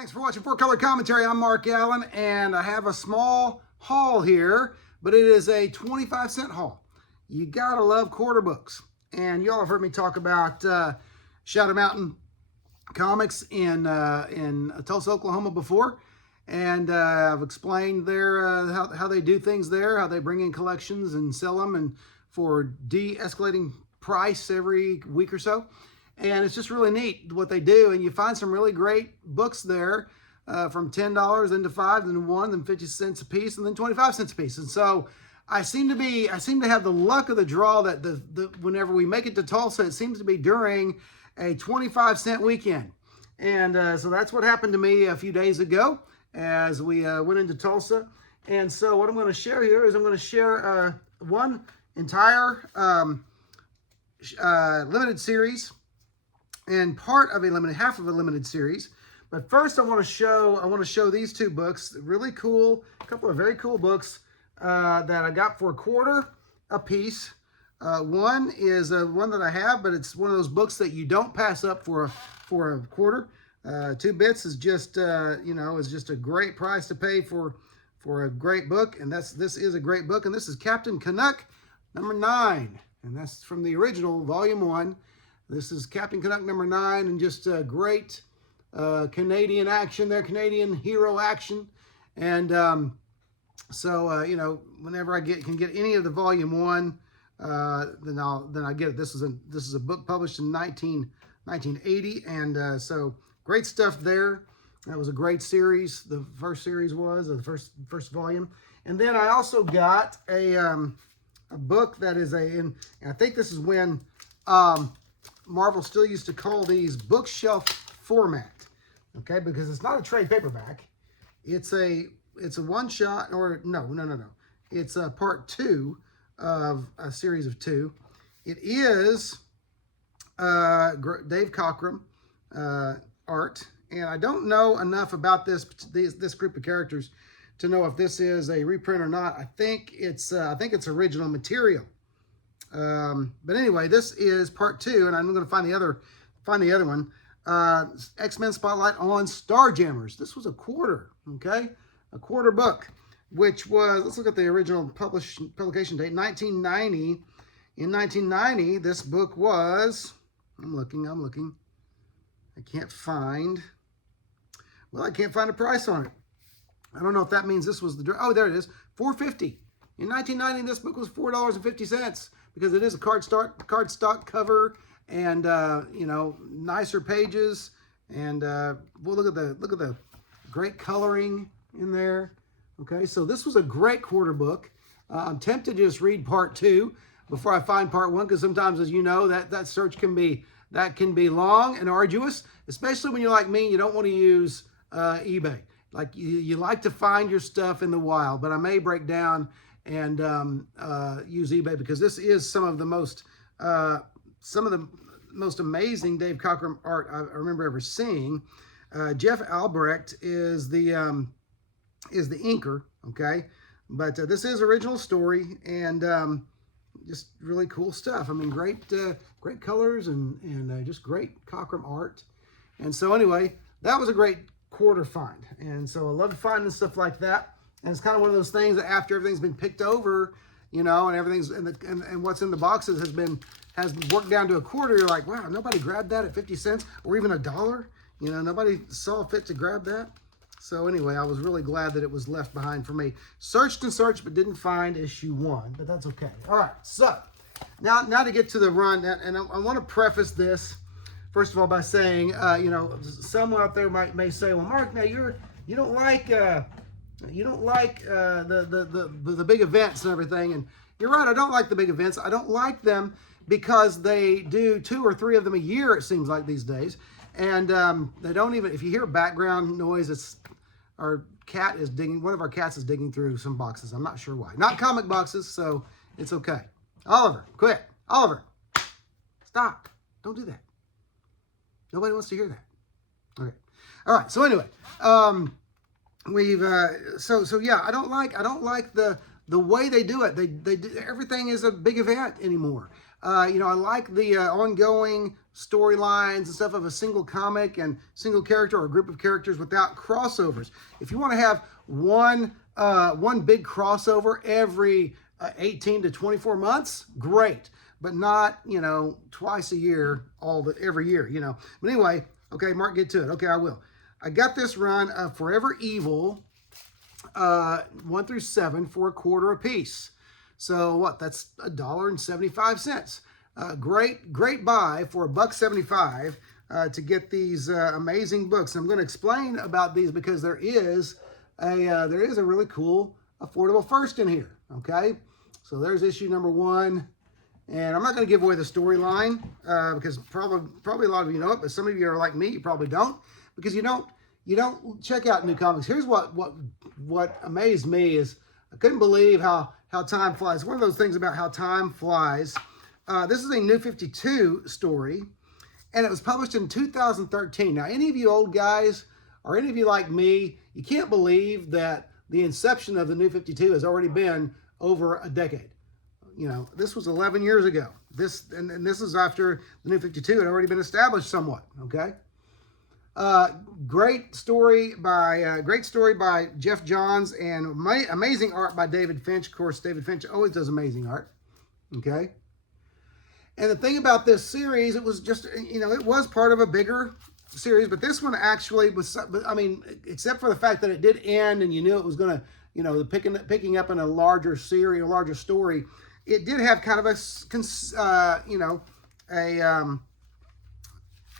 Thanks for watching 4Color Commentary. I'm Mark Allen, and I have a small haul here, but it is a 25-cent haul. You gotta love quarter books. And y'all have heard me talk about Shadow Mountain Comics in Tulsa, Oklahoma before. And I've explained their how they do things there, how they bring in collections and sell them, and for de-escalating price every week or so. And it's just really neat what they do. And you find some really great books there from $10, then to $5, then to $1, then 50 cents a piece, and then 25 cents a piece. And so I seem to have the luck of the draw that whenever we make it to Tulsa, it seems to be during a 25-cent weekend. And so that's what happened to me a few days ago as we went into Tulsa. And so what I'm going to share here is I'm going to share one entire limited series and part of half of a limited series. But first I want to show these two books. Really cool, a couple of very cool books that I got for $0.25 a piece. One is one that I have, but it's one of those books that you don't pass up for a quarter. 2 bits is just is just a great price to pay for a great book, and this is a great book. And this is Captain Canuck #9, and that's from the original Volume 1. This is Captain Canuck #9, and just great Canadian action there, Canadian hero action. And whenever I can get any of the Volume 1, then I get it. This is a book published in 1980, and so great stuff there. That was a great series. The first series was the first volume. And then I also got a book that is and I think this is when Marvel still used to call these bookshelf format, okay? Because it's not a trade paperback. It's a one shot, or no. It's a part 2 of a series of 2. It is Dave Cockrum art, and I don't know enough about this group of characters to know if this is a reprint or not. I think it's original material. But anyway, this is part 2, and I'm going to find the other one. X-Men Spotlight on Starjammers. This was a quarter, okay? A quarter book, which was, let's look at the original publication date, 1990. In 1990, this book was, I'm looking. I can't find a price on it. I don't know if that means this was oh, there it is, $4.50. In 1990, this book was $4.50 because it is a cardstock cover, and nicer pages, and well, look at the great coloring in there. Okay, so this was a great quarter book. I'm tempted to just read part 2 before I find part 1, because sometimes, as you know, that search can be long and arduous, especially when you're like me. You don't want to use eBay. Like you like to find your stuff in the wild, but I may break down and use eBay, because this is some of the most amazing Dave Cockrum art I remember ever seeing. Jeff Albrecht is the inker, okay? But this is original story, and just really cool stuff. I mean, great colors and just great Cockrum art. And so anyway, that was a great quarter find. And so I love finding stuff like that. And it's kind of one of those things that after everything's been picked over, and everything's and what's in the boxes has worked down to a quarter, you're like, wow, nobody grabbed that at 50 cents or even $1. Nobody saw fit to grab that. So anyway, I was really glad that it was left behind for me. Searched and searched, but didn't find issue 1, but that's okay. All right, so now to get to the run, and I want to preface this first of all by saying, someone out there may say, well, Mark, now you don't like the big events and everything, and you're right. I don't like the big events. I don't like them because they do 2 or 3 of them a year, it seems like these days. And they don't even, if you hear background noise, it's one of our cats is digging through some boxes. I'm not sure why. Not comic boxes, so it's okay. Oliver, quit. Oliver, stop. Don't do that. Nobody wants to hear that. Okay. All right. So anyway, yeah, I don't like the way they do it. They do, everything is a big event anymore. I like the ongoing storylines and stuff of a single comic and single character or a group of characters without crossovers. If you want to have one big crossover every 18 to 24 months, great, but not, you know, twice a year, every year, you know. But anyway, okay, Mark, get to it. Okay, I will. I got this run of Forever Evil 1 through 7 for a quarter a piece. So what? That's $1.75. Great buy for $1.75 to get these amazing books. I'm going to explain about these because there is a really cool affordable first in here. Okay, so there's issue number 1, and I'm not going to give away the storyline because probably a lot of you know it, but some of you are like me, you probably don't, because you don't check out new comics. Here's what amazed me is I couldn't believe how time flies. One of those things about how time flies. This is a New 52 story, and it was published in 2013. Now, any of you old guys, or any of you like me, you can't believe that the inception of the New 52 has already been over a decade. You know, this was 11 years ago. This is after the New 52 had already been established somewhat. Okay. Great story by Jeff Johns, and amazing art by David Finch. Of course, David Finch always does amazing art. Okay. And the thing about this series, it was just, you know, it was part of a bigger series, but this one actually was, I mean, except for the fact that it did end and you knew it was going to, you know, picking up in a larger series, a larger story, it did have kind of a,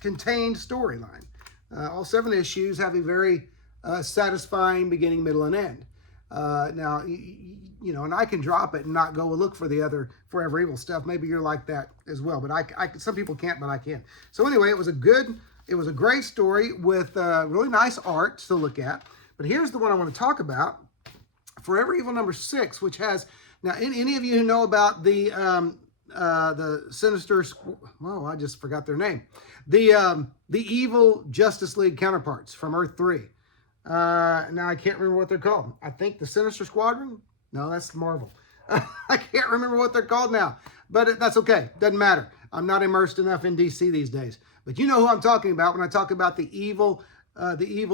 contained storyline. All 7 issues have a very satisfying beginning, middle, and end. Now, you know, and I can drop it and not go look for the other Forever Evil stuff. Maybe you're like that as well, but some people can't, but I can. So anyway, it was a great story with really nice art to look at. But here's the one I want to talk about, Forever Evil number 6, which has, now any of you who know about the Sinister, well, I just forgot their name, the evil Justice League counterparts from Earth 3. Now I can't remember what they're called. I think the Sinister Squadron. No, that's Marvel. I can't remember what they're called now, but that's okay. Doesn't matter. I'm not immersed enough in DC these days. But you know who I'm talking about when I talk about the evil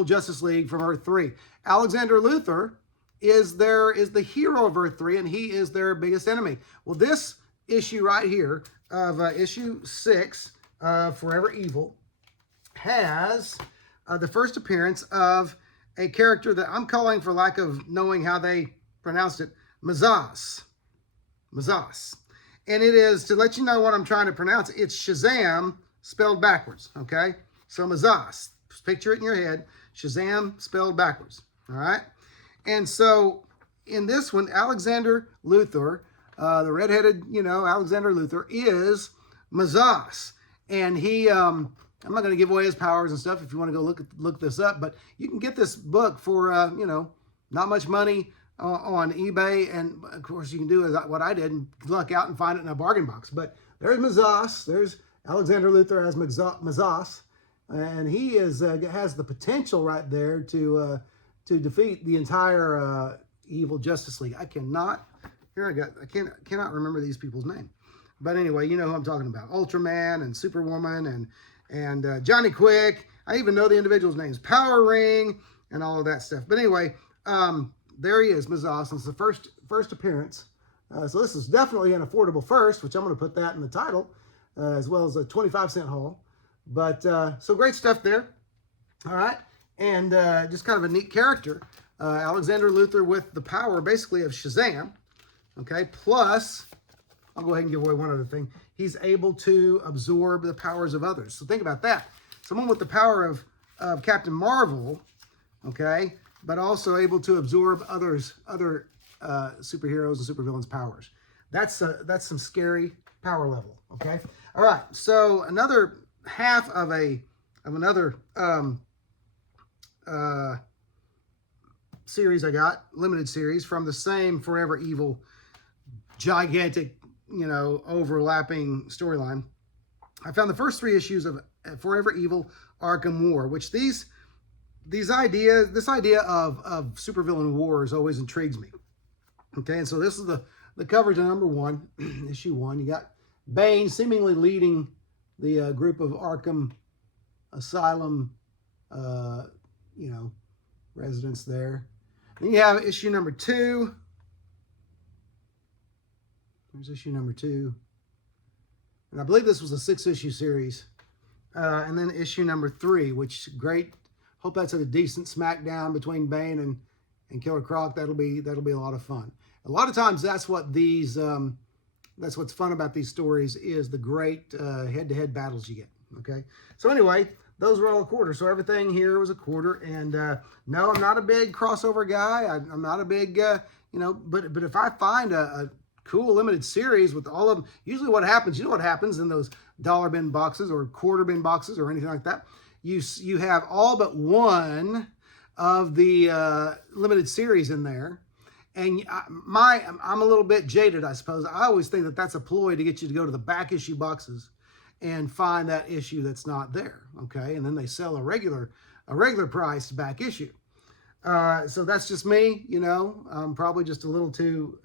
Justice League from Earth 3. Alexander Luthor is the hero of Earth 3, and he is their biggest enemy. Well, this issue right here of issue 6, Forever Evil, has the first appearance of a character that I'm calling, for lack of knowing how they pronounced it, Mazas. And it is, to let you know what I'm trying to pronounce, it's Shazam spelled backwards, okay? So Mazas, picture it in your head, Shazam spelled backwards, all right? And so in this one, Alexander Luthor, the redheaded, you know, Alexander Luthor is Mazas. And he, I'm not going to give away his powers and stuff if you want to go look this up, but you can get this book for, you know, not much money on eBay. And of course you can do what I did and luck out and find it in a bargain box. But there's Mazas, there's Alexander Luthor as Mazas, and he has the potential right there to defeat the entire evil Justice League. I cannot remember these people's name. But anyway, you know who I'm talking about. Ultraman and Superwoman and Johnny Quick. I even know the individuals' names. Power Ring and all of that stuff. But anyway, there he is, Mazas. It's the first appearance. So this is definitely an affordable first, which I'm going to put that in the title, as well as a 25-cent haul. But so great stuff there. All right. And just kind of a neat character. Alexander Luthor with the power, basically, of Shazam. Okay. Plus, I'll go ahead and give away one other thing. He's able to absorb the powers of others. So think about that. Someone with the power of Captain Marvel, okay, but also able to absorb other superheroes and supervillains' powers. That's some scary power level, okay? All right, so another half of another series I got, limited series, from the same Forever Evil gigantic, you know, overlapping storyline. I found the first 3 issues of Forever Evil Arkham War, which this idea of supervillain wars always intrigues me. Okay, and so this is the coverage of number 1, issue 1. You got Bane seemingly leading the group of Arkham Asylum, you know, residents there. Then you have issue number 2. There's issue number 2. And I believe this was a 6-issue series. And then issue number 3, which great. Hope that's a decent smackdown between Bane and Killer Croc. That'll be a lot of fun. A lot of times that's what these that's what's fun about these stories is the great head-to-head battles you get. Okay. So anyway, those were all a quarter. So everything here was a quarter. And no, I'm not a big crossover guy. I'm not a big you know. But if I find a cool limited series with all of them, usually what happens, you know what happens in those dollar bin boxes or quarter bin boxes or anything like that, you have all but one of the limited series in there. And I'm a little bit jaded, I suppose. I always think that that's a ploy to get you to go to the back issue boxes and find that issue that's not there, okay? And then they sell a regular priced back issue. So that's just me, you know. I'm probably just a little too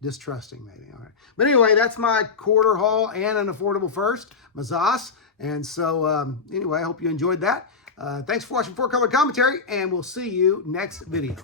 distrusting, maybe. All right. But anyway, that's my quarter haul and an affordable first, Mazas. And so anyway, I hope you enjoyed that. Thanks for watching 4 Color Commentary, and we'll see you next video.